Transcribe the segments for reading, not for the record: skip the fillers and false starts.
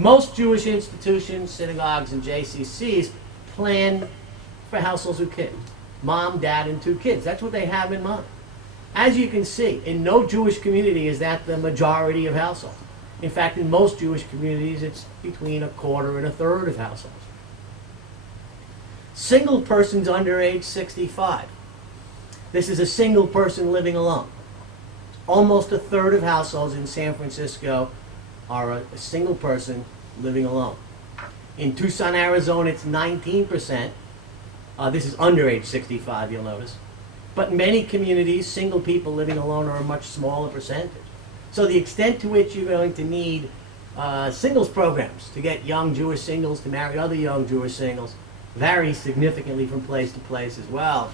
Most Jewish institutions, synagogues, and JCCs plan for households with kids. Mom, dad, and 2 kids. That's what they have in mind. As you can see, in no Jewish community is that the majority of households. In fact, in most Jewish communities, it's between 1/4 and 1/3 of households. Single persons under age 65. This is a single person living alone. Almost 1/3 of households in San Francisco are a single person living alone. In Tucson, Arizona, it's 19%. This is under age 65, you'll notice. But in many communities, single people living alone are a much smaller percentage. So the extent to which you're going to need singles programs to get young Jewish singles to marry other young Jewish singles varies significantly from place to place as well.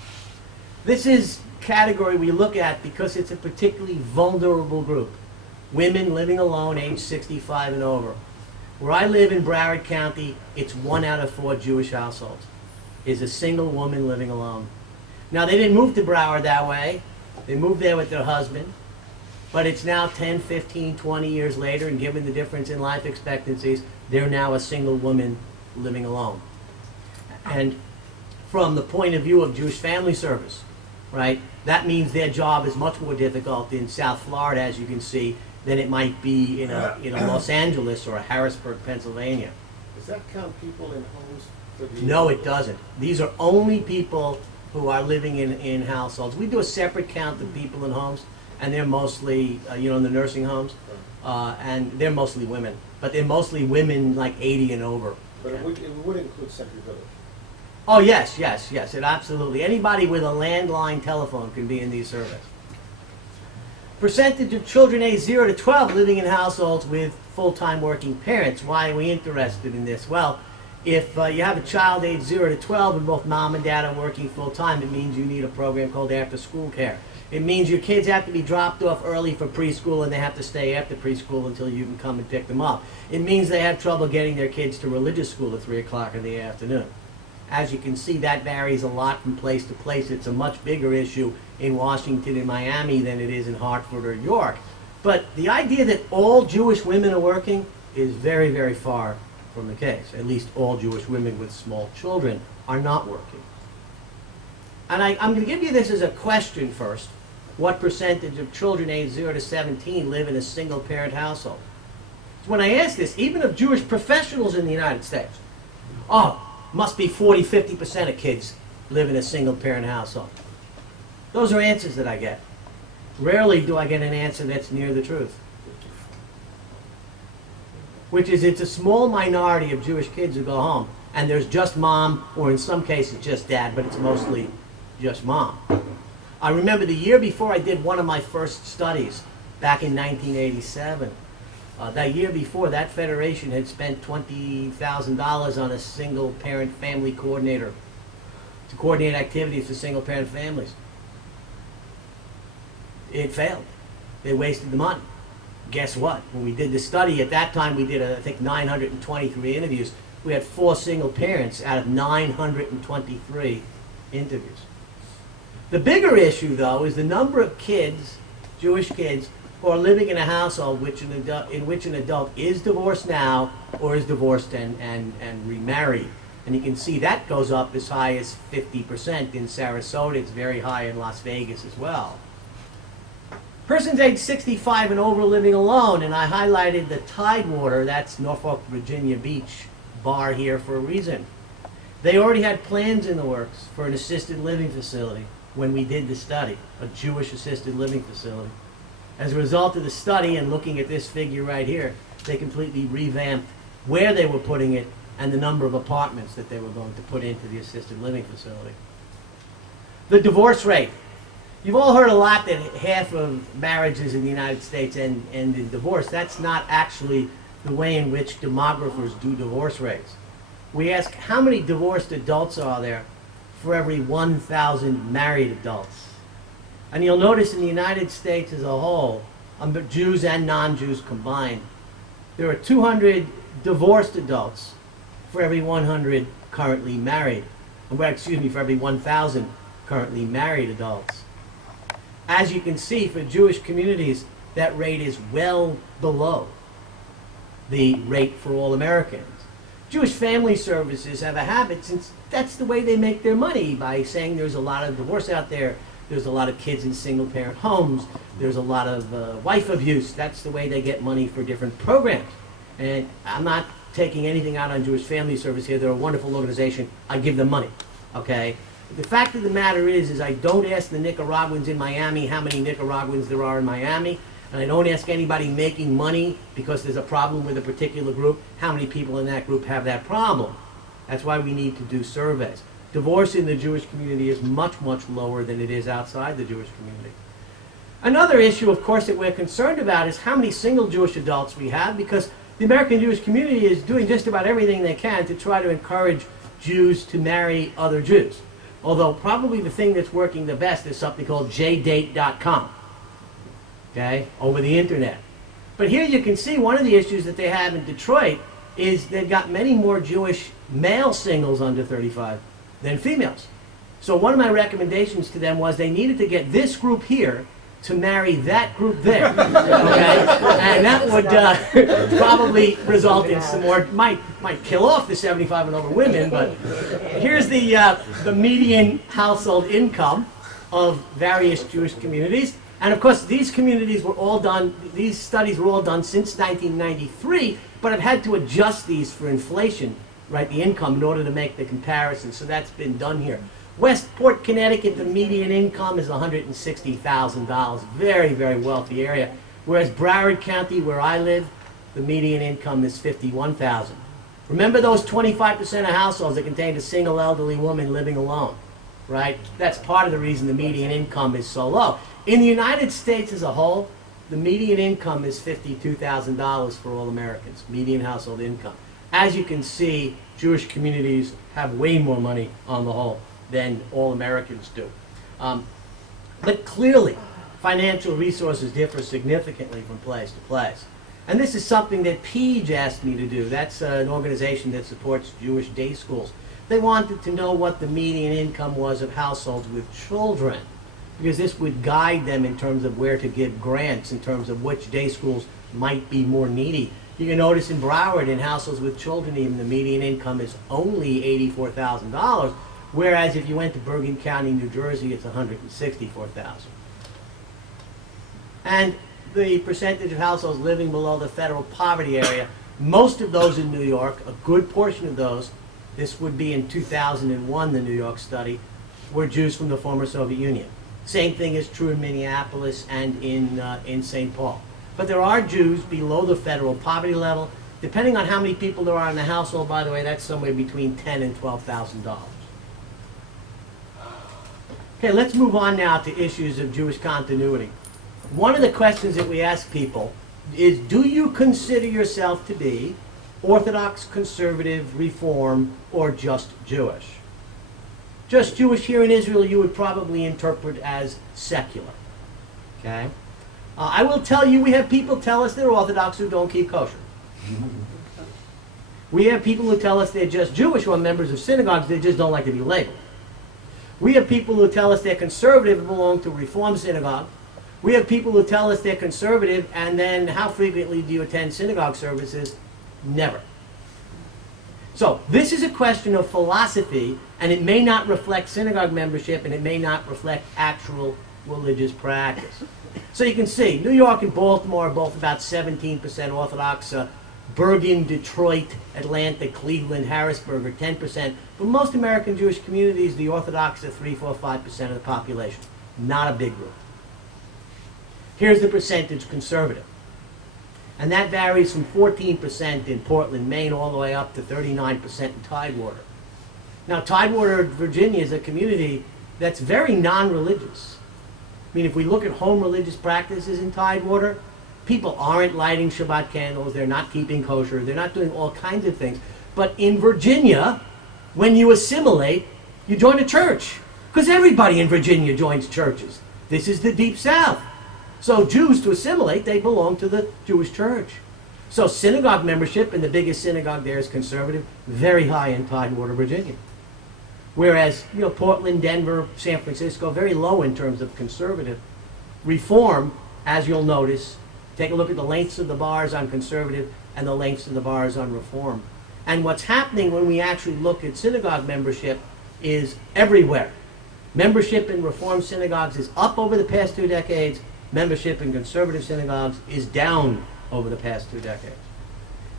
This is a category we look at because it's a particularly vulnerable group. Women living alone, age 65 and over. Where I live in Broward County, it's 1 out of 4 Jewish households is a single woman living alone. Now, they didn't move to Broward that way. They moved there with their husband. But it's now 10, 15, 20 years later, and given the difference in life expectancies, they're now a single woman living alone. And from the point of view of Jewish Family Service, right, that means their job is much more difficult in South Florida, as you can see, than it might be in a Los Angeles or a Harrisburg, Pennsylvania. Does that count people in homes for the... No, it doesn't. These are only people who are living in households. We do a separate count of people in homes, and they're mostly, in the nursing homes, and they're mostly women. But they're mostly women like 80 and over. But it would include Century Village. Oh, yes, it absolutely. Anybody with a landline telephone can be in these surveys. Percentage of children aged 0 to 12 living in households with full-time working parents. Why are we interested in this? Well, if you have a child aged 0 to 12 and both mom and dad are working full-time, it means you need a program called after-school care. It means your kids have to be dropped off early for preschool and they have to stay after preschool until you can come and pick them up. It means they have trouble getting their kids to religious school at 3 o'clock in the afternoon. As you can see, that varies a lot from place to place. It's a much bigger issue in Washington and Miami than it is in Hartford or York. But the idea that all Jewish women are working is very, very far from the case. At least all Jewish women with small children are not working. And I'm going to give you this as a question first. What percentage of children aged 0 to 17 live in a single-parent household? So when I ask this, even of Jewish professionals in the United States, must be 40, 50% of kids live in a single-parent household. Those are answers that I get. Rarely do I get an answer that's near the truth. Which is, it's a small minority of Jewish kids who go home, and there's just mom, or in some cases just dad, but it's mostly just mom. I remember the year before I did one of my first studies, back in 1987, that year before, that federation had spent $20,000 on a single-parent family coordinator to coordinate activities for single-parent families. It failed. They wasted the money. Guess what? When we did the study, at that time we did, I think, 923 interviews. We had 4 single parents out of 923 interviews. The bigger issue, though, is the number of kids, Jewish kids, who are living in a household in which an adult is divorced now or is divorced and remarried. And you can see that goes up as high as 50% in Sarasota. It's very high in Las Vegas as well. Persons age 65 and over living alone, and I highlighted the Tidewater, that's Norfolk, Virginia Beach bar here for a reason. They already had plans in the works for an assisted living facility when we did the study, a Jewish assisted living facility. As a result of the study and looking at this figure right here, they completely revamped where they were putting it and the number of apartments that they were going to put into the assisted living facility. The divorce rate. You've all heard a lot that half of marriages in the United States end in divorce. That's not actually the way in which demographers do divorce rates. We ask how many divorced adults are there for every 1,000 married adults. And you'll notice in the United States as a whole, Jews and non-Jews combined, there are 200 divorced adults for every 100 currently married. For every 1,000 currently married adults. As you can see, for Jewish communities, that rate is well below the rate for all Americans. Jewish Family Services have a habit, since that's the way they make their money, by saying there's a lot of divorce out there, there's a lot of kids in single-parent homes, there's a lot of wife abuse. That's the way they get money for different programs. And I'm not taking anything out on Jewish Family Service here. They're a wonderful organization. I give them money, okay? The fact of the matter is I don't ask the Nicaraguans in Miami how many Nicaraguans there are in Miami, and I don't ask anybody making money because there's a problem with a particular group, how many people in that group have that problem. That's why we need to do surveys. Divorce in the Jewish community is much, much lower than it is outside the Jewish community. Another issue, of course, that we're concerned about is how many single Jewish adults we have, because the American Jewish community is doing just about everything they can to try to encourage Jews to marry other Jews. Although probably the thing that's working the best is something called jdate.com, okay, over the internet. But here you can see one of the issues that they have in Detroit is they've got many more Jewish male singles under 35 than females. So one of my recommendations to them was they needed to get this group here to marry that group there, okay? And that would probably result in some more, might kill off the 75 and over women, but here's the median household income of various Jewish communities. And of course, these communities were all done, these studies were all done since 1993, but I've had to adjust these for inflation, right, the income, in order to make the comparison. So that's been done here. Westport, Connecticut, the median income is $160,000. Very, very wealthy area. Whereas Broward County, where I live, the median income is $51,000. Remember those 25% of households that contained a single elderly woman living alone, right? That's part of the reason the median income is so low. In the United States as a whole, the median income is $52,000 for all Americans, median household income. As you can see, Jewish communities have way more money on the whole than all Americans do. But clearly, financial resources differ significantly from place to place. And this is something that PEAGE asked me to do. That's an organization that supports Jewish day schools. They wanted to know what the median income was of households with children, because this would guide them in terms of where to give grants, in terms of which day schools might be more needy. You can notice in Broward, in households with children, even the median income is only $84,000, whereas if you went to Bergen County, New Jersey, it's $164,000. And the percentage of households living below the federal poverty area, most of those in New York, a good portion of those, this would be in 2001, the New York study, were Jews from the former Soviet Union. Same thing is true in Minneapolis and in St. Paul. But there are Jews below the federal poverty level. Depending on how many people there are in the household, by the way, that's somewhere between $10,000 and $12,000. Okay, let's move on now to issues of Jewish continuity. One of the questions that we ask people is, do you consider yourself to be Orthodox, Conservative, Reform, or just Jewish? Just Jewish here in Israel you would probably interpret as secular. Okay? I will tell you, we have people tell us they're Orthodox who don't keep kosher. We have people who tell us they're just Jewish who are members of synagogues, they just don't like to be labeled. We have people who tell us they're conservative and belong to Reform synagogue. We have people who tell us they're conservative, and then how frequently do you attend synagogue services? Never. So this is a question of philosophy, and it may not reflect synagogue membership, and it may not reflect actual religious practice. So you can see, New York and Baltimore are both about 17% Orthodox. Bergen, Detroit, Atlanta, Cleveland, Harrisburg are 10%. But most American Jewish communities, the Orthodox are 3, 4, 5% of the population. Not a big group. Here's the percentage conservative. And that varies from 14% in Portland, Maine, all the way up to 39% in Tidewater. Now, Tidewater, Virginia is a community that's very non-religious. I mean, if we look at home religious practices in Tidewater, people aren't lighting Shabbat candles, they're not keeping kosher, they're not doing all kinds of things. But in Virginia, when you assimilate, you join a church. Because everybody in Virginia joins churches. This is the Deep South. So Jews, to assimilate, they belong to the Jewish church. So synagogue membership, and the biggest synagogue there is conservative, very high in Tidewater, Virginia. Whereas, Portland, Denver, San Francisco, very low in terms of conservative. Reform, as you'll notice, take a look at the lengths of the bars on conservative, and the lengths of the bars on reform. And what's happening when we actually look at synagogue membership is everywhere. Membership in Reform synagogues is up over the past 2 decades. Membership in conservative synagogues is down over the past 2 decades.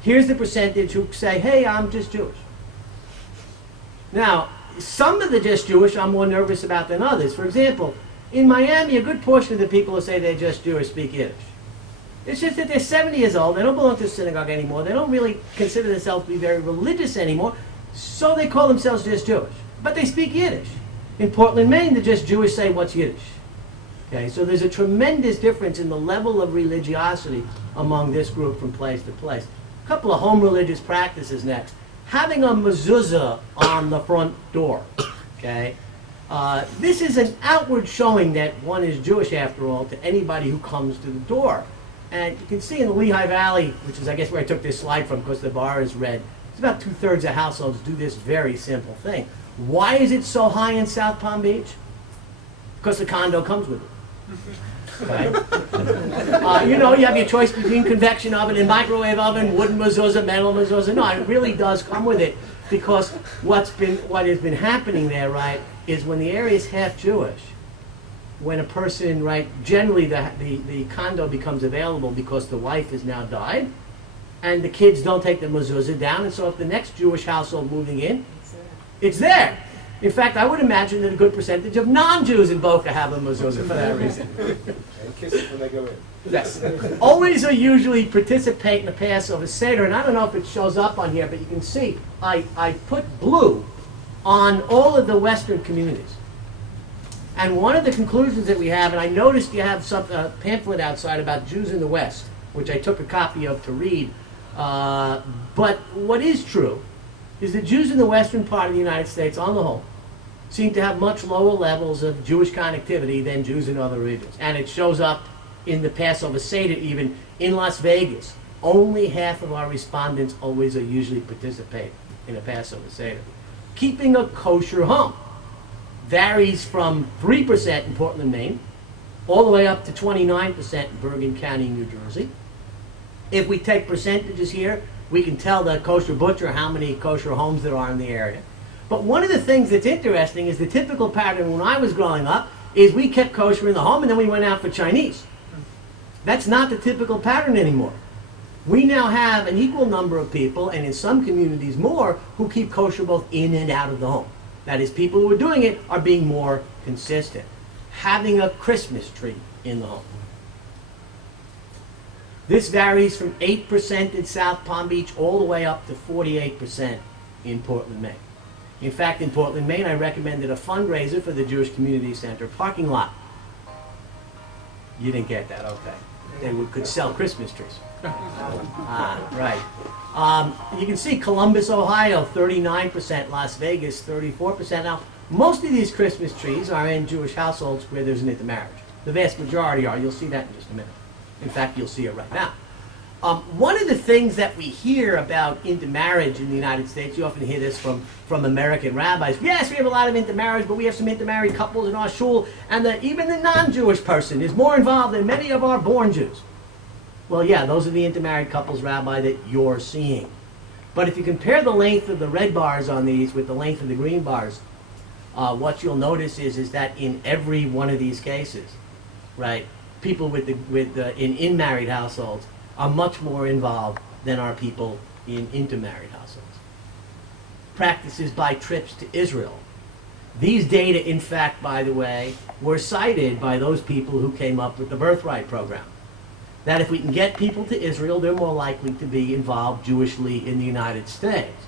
Here's the percentage who say, hey, I'm just Jewish. Now, some of the just Jewish I'm more nervous about than others. For example, in Miami, a good portion of the people who say they're just Jewish speak Yiddish. It's just that they're 70 years old, they don't belong to a synagogue anymore, they don't really consider themselves to be very religious anymore, so they call themselves just Jewish. But they speak Yiddish. In Portland, Maine, the just Jewish say, what's Yiddish? Okay, so there's a tremendous difference in the level of religiosity among this group from place to place. A couple of home religious practices next. Having a mezuzah on the front door, okay? This is an outward showing that one is Jewish, after all, to anybody who comes to the door. And you can see in the Lehigh Valley, which is, I guess, where I took this slide from because the bar is red, it's about 2/3 of households do this very simple thing. Why is it so high in South Palm Beach? Because the condo comes with it. Okay? You know, you have your choice between convection oven and microwave oven, wooden mezuzah, metal mezuzah. No, it really does come with it, because what has been happening there, right, is when the area is half Jewish, when a person, right, generally the condo becomes available because the wife has now died, and the kids don't take the mezuzah down, and so if the next Jewish household moving in, it's there. In fact, I would imagine that a good percentage of non-Jews in Boca have a mezuzah for that reason. And kiss it when they go in. Yes. Always or usually participate in the Passover Seder, and I don't know if it shows up on here, but you can see I put blue on all of the Western communities. And one of the conclusions that we have, and I noticed you have a pamphlet outside about Jews in the West, which I took a copy of to read, but what is true is that Jews in the western part of the United States, on the whole, seem to have much lower levels of Jewish connectivity than Jews in other regions. And it shows up in the Passover Seder even in Las Vegas. Only half of our respondents always or usually participate in a Passover Seder. Keeping a kosher home varies from 3% in Portland, Maine, all the way up to 29% in Bergen County, New Jersey. If we take percentages here, we can tell the kosher butcher how many kosher homes there are in the area. But one of the things that's interesting is the typical pattern when I was growing up is we kept kosher in the home and then we went out for Chinese. That's not the typical pattern anymore. We now have an equal number of people, and in some communities more, who keep kosher both in and out of the home. That is, people who are doing it are being more consistent. Having a Christmas tree in the home. This varies from 8% in South Palm Beach all the way up to 48% in Portland, Maine. In fact, in Portland, Maine, I recommended a fundraiser for the Jewish Community Center parking lot. You didn't get that, okay. They could sell Christmas trees. Right. You can see Columbus, Ohio, 39%, Las Vegas, 34%. Now, most of these Christmas trees are in Jewish households where there's an intermarriage. The vast majority are. You'll see that in just a minute. In fact, you'll see it right now. One of the things that we hear about intermarriage in the United States, you often hear this from American rabbis. Yes, we have a lot of intermarriage, but we have some intermarried couples in our shul, and even the non-Jewish person is more involved than many of our born Jews. Well, yeah, those are the intermarried couples, Rabbi, that you're seeing. But if you compare the length of the red bars on these with the length of the green bars, what you'll notice is that in every one of these cases, right, people in married households are much more involved than are people in intermarried households. Practices by trips to Israel. These data, in fact, by the way, were cited by those people who came up with the birthright program. That if we can get people to Israel, they're more likely to be involved Jewishly in the United States.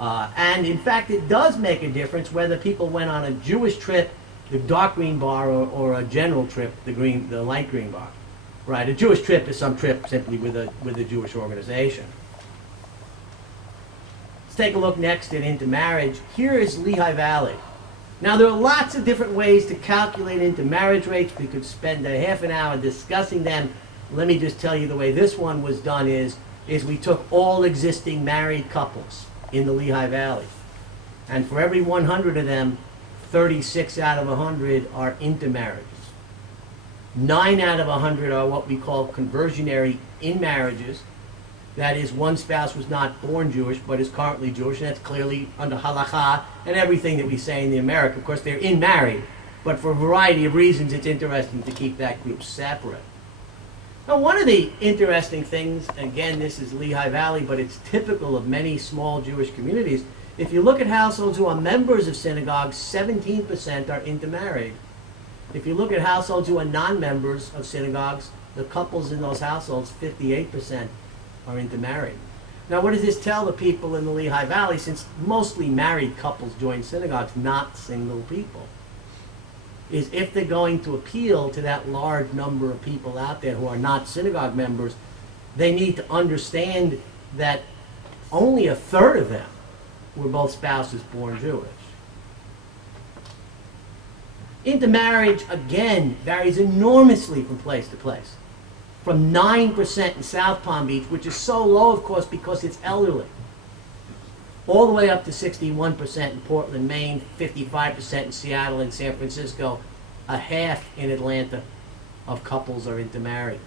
And in fact, it does make a difference whether people went on a Jewish trip, the dark green bar, or a general trip, the light green bar. Right, a Jewish trip is some trip simply with a Jewish organization. Let's take a look next at intermarriage. Here is Lehigh Valley. Now there are lots of different ways to calculate intermarriage rates. We could spend a half an hour discussing them. Let me just tell you the way this one was done is we took all existing married couples in the Lehigh Valley. And for every 100 of them, 36 out of 100 are intermarriages. 9 out of 100 are what we call conversionary in marriages. That is, one spouse was not born Jewish, but is currently Jewish, and that's clearly under halakha and everything that we say in the America. Of course, they're in married, but for a variety of reasons, it's interesting to keep that group separate. Now, one of the interesting things, again, this is Lehigh Valley, but it's typical of many small Jewish communities. If you look at households who are members of synagogues, 17% are intermarried. If you look at households who are non-members of synagogues, the couples in those households, 58% are intermarried. Now, what does this tell the people in the Lehigh Valley, since mostly married couples join synagogues, not single people? Is if they're going to appeal to that large number of people out there who are not synagogue members, they need to understand that only a third of them were both spouses born Jewish. Intermarriage, again, varies enormously from place to place. From 9% in South Palm Beach, which is so low, of course, because it's elderly, all the way up to 61% in Portland, Maine, 55% in Seattle and San Francisco, a half in Atlanta of couples are intermarried.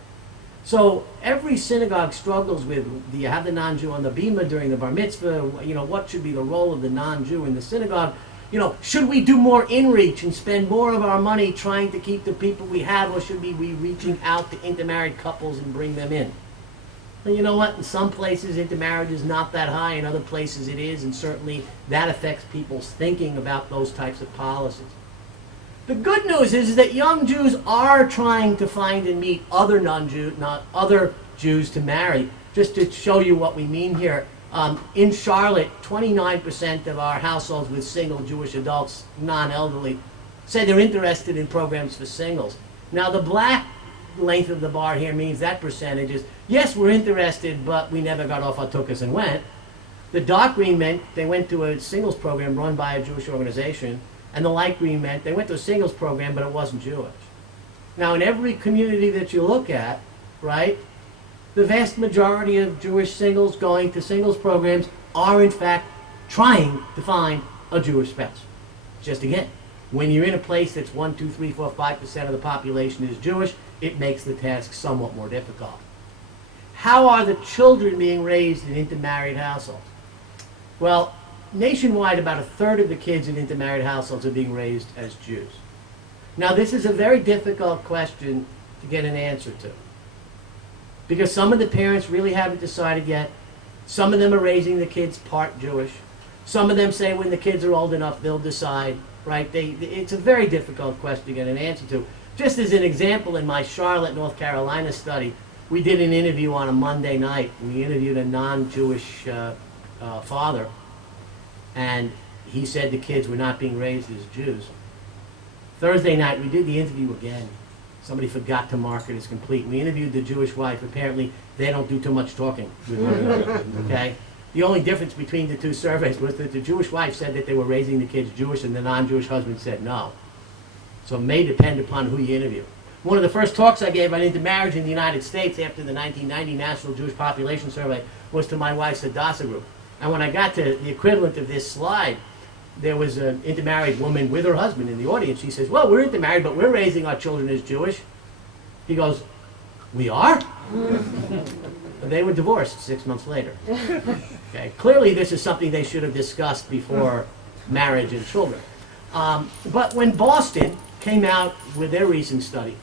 So every synagogue struggles with, do you have the non-Jew on the bima during the bar mitzvah? You know, what should be the role of the non-Jew in the synagogue? You know, should we do more in-reach and spend more of our money trying to keep the people we have, or should we be reaching out to intermarried couples and bring them in? Well, you know what? In some places, intermarriage is not that high. In other places, it is, and certainly that affects people's thinking about those types of policies. The good news is that young Jews are trying to find and meet other non-Jews, not other Jews to marry. Just to show you what we mean here, in Charlotte, 29% of our households with single Jewish adults, non-elderly, say they're interested in programs for singles. Now, the black length of the bar here means that percentage is, yes, we're interested, but we never got off our tuchus and went. The dark green meant they went to a singles program run by a Jewish organization, and the light green meant they went to a singles program, but it wasn't Jewish. Now, in every community that you look at, right, the vast majority of Jewish singles going to singles programs are, in fact, trying to find a Jewish spouse. Just again, when you're in a place that's 1, 2, 3, 4, 5% of the population is Jewish, it makes the task somewhat more difficult. How are the children being raised in intermarried households? Well, nationwide, about a third of the kids in intermarried households are being raised as Jews. Now, this is a very difficult question to get an answer to, because some of the parents really haven't decided yet. Some of them are raising the kids part Jewish. Some of them say when the kids are old enough, they'll decide, right? It's a very difficult question to get an answer to. Just as an example, in my Charlotte, North Carolina study, we did an interview on a Monday night. We interviewed a non-Jewish father, and he said the kids were not being raised as Jews. Thursday night, we did the interview again. Somebody forgot to mark it as complete. We interviewed the Jewish wife. Apparently, they don't do too much talking with one another, okay? The only difference between the two surveys was that the Jewish wife said that they were raising the kids Jewish, and the non-Jewish husband said no. So it may depend upon who you interview. One of the first talks I gave on intermarriage in the United States after the 1990 National Jewish Population Survey was to my wife's Hadassah group. And when I got to the equivalent of this slide, there was an intermarried woman with her husband in the audience. She says, well, we're intermarried, but we're raising our children as Jewish. He goes, we are? They were divorced 6 months later. Okay. Clearly, this is something they should have discussed before marriage and children. But when Boston came out with their recent study,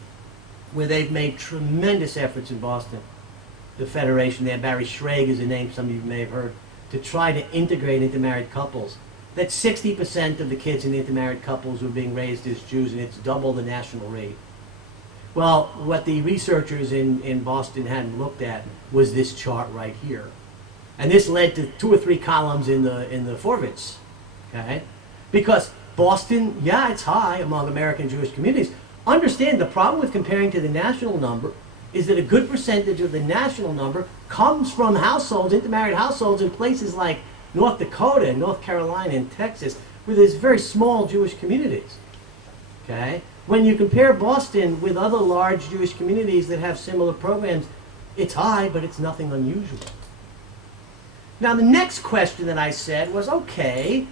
where they've made tremendous efforts in Boston, the federation there, Barry Schrage is a name some of you may have heard, to try to integrate intermarried couples, that 60% of the kids in intermarried couples were being raised as Jews, and it's double the national rate. Well, what the researchers in Boston hadn't looked at was this chart right here. And this led to 2 or 3 columns in the Forvitz, okay? Because Boston, yeah, it's high among American Jewish communities. Understand, the problem with comparing to the national number is that a good percentage of the national number comes from households, intermarried households in places like North Dakota, North Carolina, and Texas, where there's very small Jewish communities, okay? When you compare Boston with other large Jewish communities that have similar programs, it's high, but it's nothing unusual. Now, the next question that I said was, okay,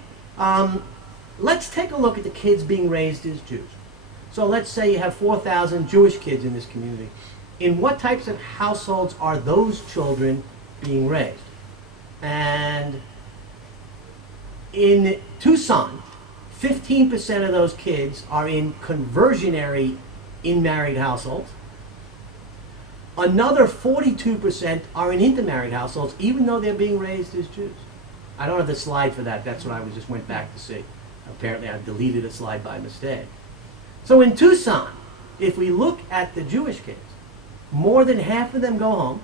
let's take a look at the kids being raised as Jews. So let's say you have 4,000 Jewish kids in this community. In what types of households are those children being raised. And in Tucson, 15% of those kids are in conversionary in-married households. Another 42% are in intermarried households, even though they're being raised as Jews. I don't have the slide for that. That's what I just went back to see. Apparently, I deleted a slide by mistake. So in Tucson, if we look at the Jewish kids, more than half of them go home,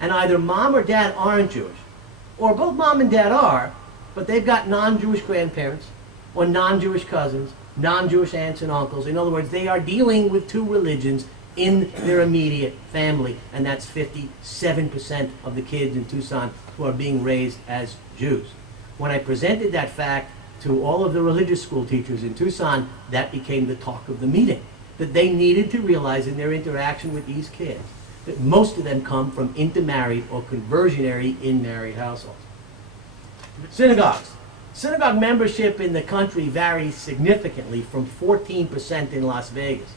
and either mom or dad aren't Jewish, or both mom and dad are, but they've got non-Jewish grandparents, or non-Jewish cousins, non-Jewish aunts and uncles. In other words, they are dealing with two religions in their immediate family, and that's 57% of the kids in Tucson who are being raised as Jews. When I presented that fact to all of the religious school teachers in Tucson, that became the talk of the meeting, that they needed to realize in their interaction with these kids that most of them come from intermarried or conversionary in-married households. Synagogues. Synagogue membership in the country varies significantly from 14% in Las Vegas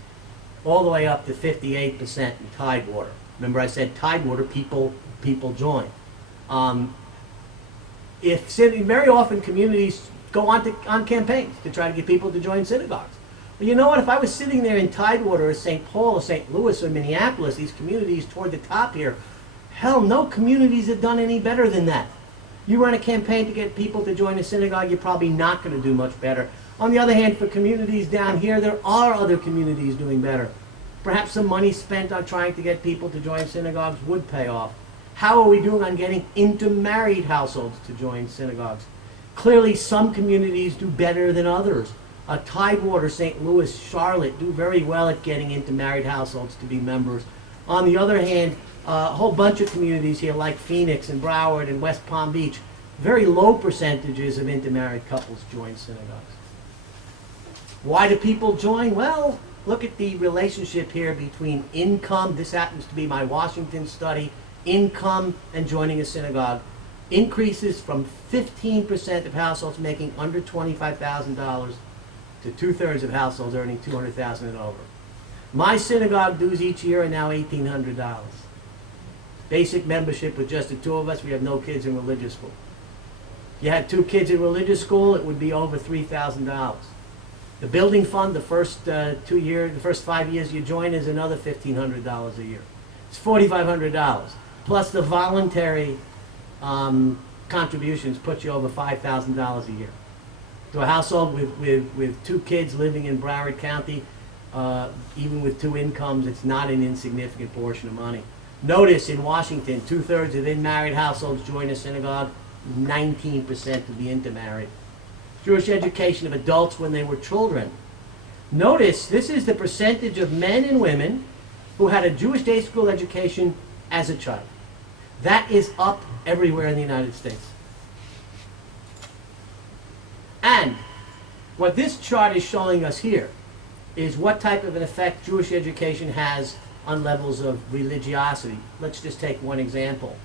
all the way up to 58% in Tidewater. Remember I said Tidewater, people join. Very often communities go on campaigns to try to get people to join synagogues. But you know what? If I was sitting there in Tidewater or St. Paul or St. Louis or Minneapolis, these communities toward the top here, hell, no communities have done any better than that. You run a campaign to get people to join a synagogue, you're probably not going to do much better. On the other hand, for communities down here, there are other communities doing better. Perhaps some money spent on trying to get people to join synagogues would pay off. How are we doing on getting intermarried households to join synagogues? Clearly, some communities do better than others. Tidewater, St. Louis, Charlotte do very well at getting intermarried households to be members. On the other hand, a whole bunch of communities here like Phoenix and Broward and West Palm Beach, very low percentages of intermarried couples join synagogues. Why do people join? Well, look at the relationship here between income, this happens to be my Washington study, income and joining a synagogue increases from 15% of households making under $25,000 to 2/3 of households earning $200,000 and over. My synagogue dues each year are now $1,800. Basic membership with just the two of us, we have no kids in religious school. If you had 2 kids in religious school, it would be over $3,000. The building fund, the first 5 years you join is another $1,500 a year. It's $4,500. Plus the voluntary contributions put you over $5,000 a year. To a household with 2 kids living in Broward County, even with 2 incomes, it's not an insignificant portion of money. Notice in Washington, 2/3 of in-married households join a synagogue, 19% of the intermarried. Jewish education of adults when they were children. Notice this is the percentage of men and women who had a Jewish day school education as a child. That is up everywhere in the United States. And what this chart is showing us here is what type of an effect Jewish education has on levels of religiosity. Let's just take one example.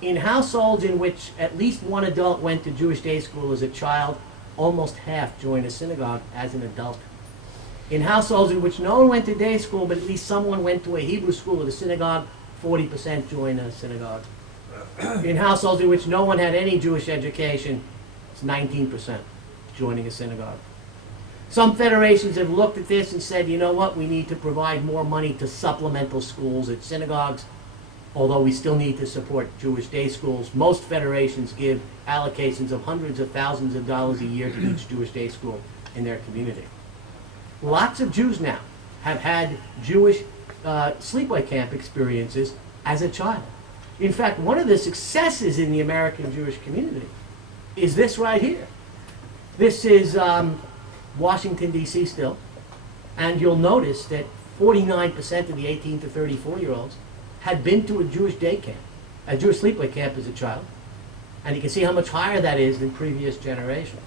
In households in which at least one adult went to Jewish day school as a child, almost half joined a synagogue as an adult. In households in which no one went to day school, but at least someone went to a Hebrew school or a synagogue, 40% joined a synagogue. In households in which no one had any Jewish education, it's 19% joining a synagogue. Some federations have looked at this and said, you know what, we need to provide more money to supplemental schools at synagogues, although we still need to support Jewish day schools. Most federations give allocations of hundreds of thousands of dollars a year to each Jewish day school in their community. Lots of Jews now have had Jewish sleepaway camp experiences as a child. In fact, one of the successes in the American Jewish community is this right here. This is Washington, D.C. still, and you'll notice that 49% of the 18 to 34-year-olds had been to a Jewish day camp, a Jewish sleepaway camp as a child, and you can see how much higher that is than previous generations.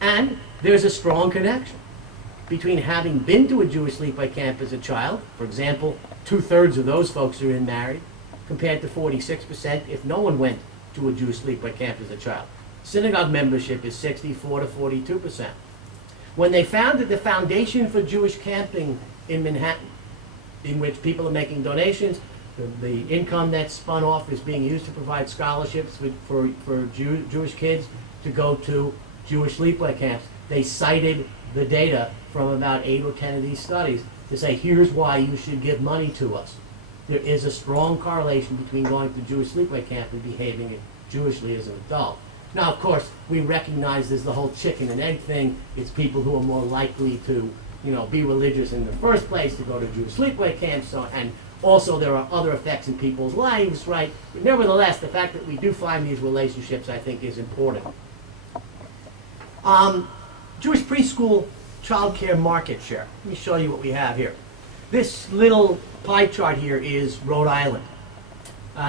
And there's a strong connection between having been to a Jewish sleepaway camp as a child, for example, 2/3 of those folks are in married, compared to 46% if no one went to a Jewish sleepaway camp as a child. Synagogue membership is 64 to 42%. When they founded the Foundation for Jewish Camping in Manhattan, in which people are making donations, The income that's spun off is being used to provide scholarships for Jewish kids to go to Jewish sleepaway camps. They cited the data from about 8 or 10 of these studies to say, here's why you should give money to us. There is a strong correlation between going to Jewish sleepaway camp and behaving Jewishly as an adult. Now, of course, we recognize there's the whole chicken and egg thing. It's people who are more likely to, be religious in the first place, to go to Jewish sleepaway camps, and also there are other effects in people's lives, right? But nevertheless, the fact that we do find these relationships, I think, is important. Jewish preschool child care market share. Let me show you what we have here. This little pie chart here is Rhode Island.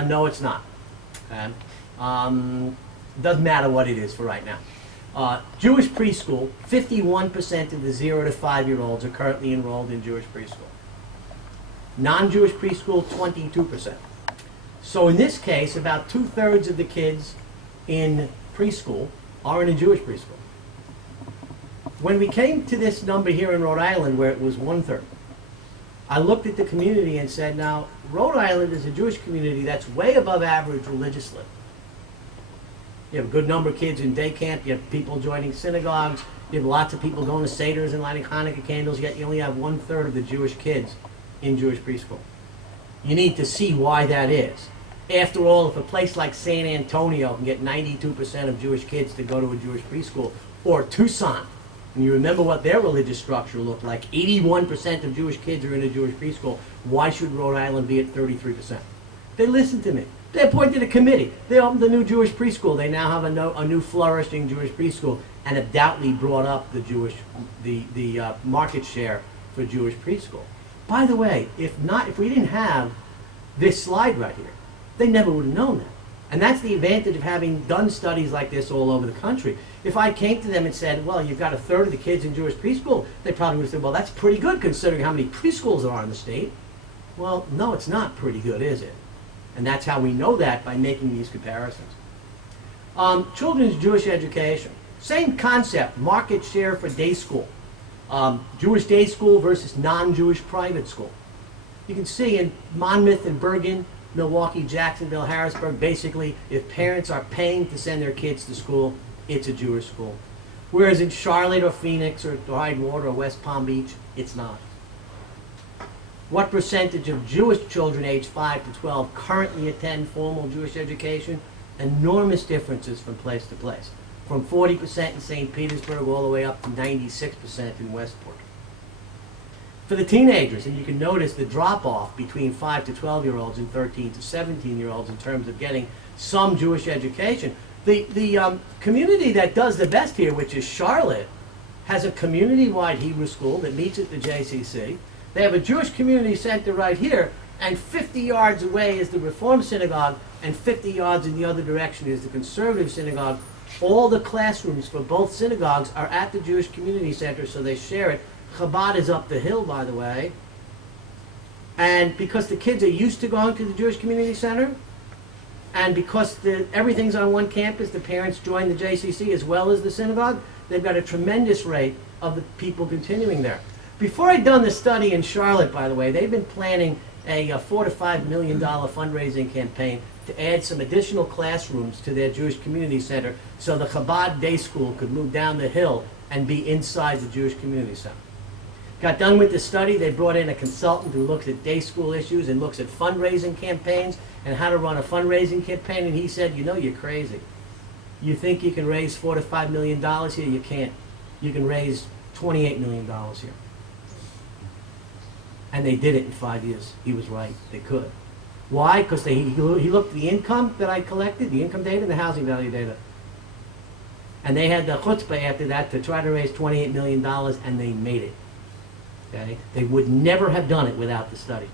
No, it's not. Okay? Doesn't matter what it is for right now. Jewish preschool, 51% of the 0 to 5-year-olds are currently enrolled in Jewish preschool. Non-Jewish preschool, 22%. So in this case, about 2/3 of the kids in preschool are in a Jewish preschool. When we came to this number here in Rhode Island, where it was 1/3, I looked at the community and said, now, Rhode Island is a Jewish community that's way above average religiously. You have a good number of kids in day camp, you have people joining synagogues, you have lots of people going to Seders and lighting Hanukkah candles, yet you only have 1/3 of the Jewish kids in Jewish preschool. You need to see why that is. After all, if a place like San Antonio can get 92% of Jewish kids to go to a Jewish preschool, or Tucson, and you remember what their religious structure looked like, 81% of Jewish kids are in a Jewish preschool, why should Rhode Island be at 33%? They listened to me. They appointed a committee. They opened a new Jewish preschool. They now have a new flourishing Jewish preschool, and have doubtly brought up the market share for Jewish preschool. By the way, if we didn't have this slide right here, they never would have known that. And that's the advantage of having done studies like this all over the country. If I came to them and said, well, you've got 1/3 of the kids in Jewish preschool, they probably would have said, well, that's pretty good considering how many preschools there are in the state. Well, no, it's not pretty good, is it? And that's how we know that, by making these comparisons. Children's Jewish education. Same concept, market share for day school. Jewish day school versus non-Jewish private school. You can see in Monmouth and Bergen, Milwaukee, Jacksonville, Harrisburg, basically, if parents are paying to send their kids to school, it's a Jewish school. Whereas in Charlotte or Phoenix or Tidewater or West Palm Beach, it's not. What percentage of Jewish children aged 5 to 12 currently attend formal Jewish education? Enormous differences from place to place. From 40% in St. Petersburg all the way up to 96% in Westport. For the teenagers, and you can notice the drop-off between 5 to 12-year-olds and 13 to 17-year-olds in terms of getting some Jewish education. The community that does the best here, which is Charlotte, has a community-wide Hebrew school that meets at the JCC. They have a Jewish community center right here, and 50 yards away is the Reform Synagogue, and 50 yards in the other direction is the Conservative Synagogue. All the classrooms for both synagogues are at the Jewish Community Center, so they share it. Chabad is up the hill, by the way. And because the kids are used to going to the Jewish Community Center, and because everything's on one campus, the parents join the JCC as well as the synagogue, they've got a tremendous rate of the people continuing there. Before I'd done the study in Charlotte, by the way, they've been planning a $4 to $5 million fundraising campaign to add some additional classrooms to their Jewish Community Center so the Chabad Day School could move down the hill and be inside the Jewish Community Center. Got done with the study, they brought in a consultant who looks at day school issues and looks at fundraising campaigns and how to run a fundraising campaign, and he said, you're crazy. You think you can raise $4 to $5 million here? You can't. You can raise $28 million here. And they did it in 5 years. He was right. They could. Why? Because he looked at the income that I collected, the income data and the housing value data. And they had the chutzpah after that to try to raise $28 million, and they made it. Okay? They would never have done it without the study.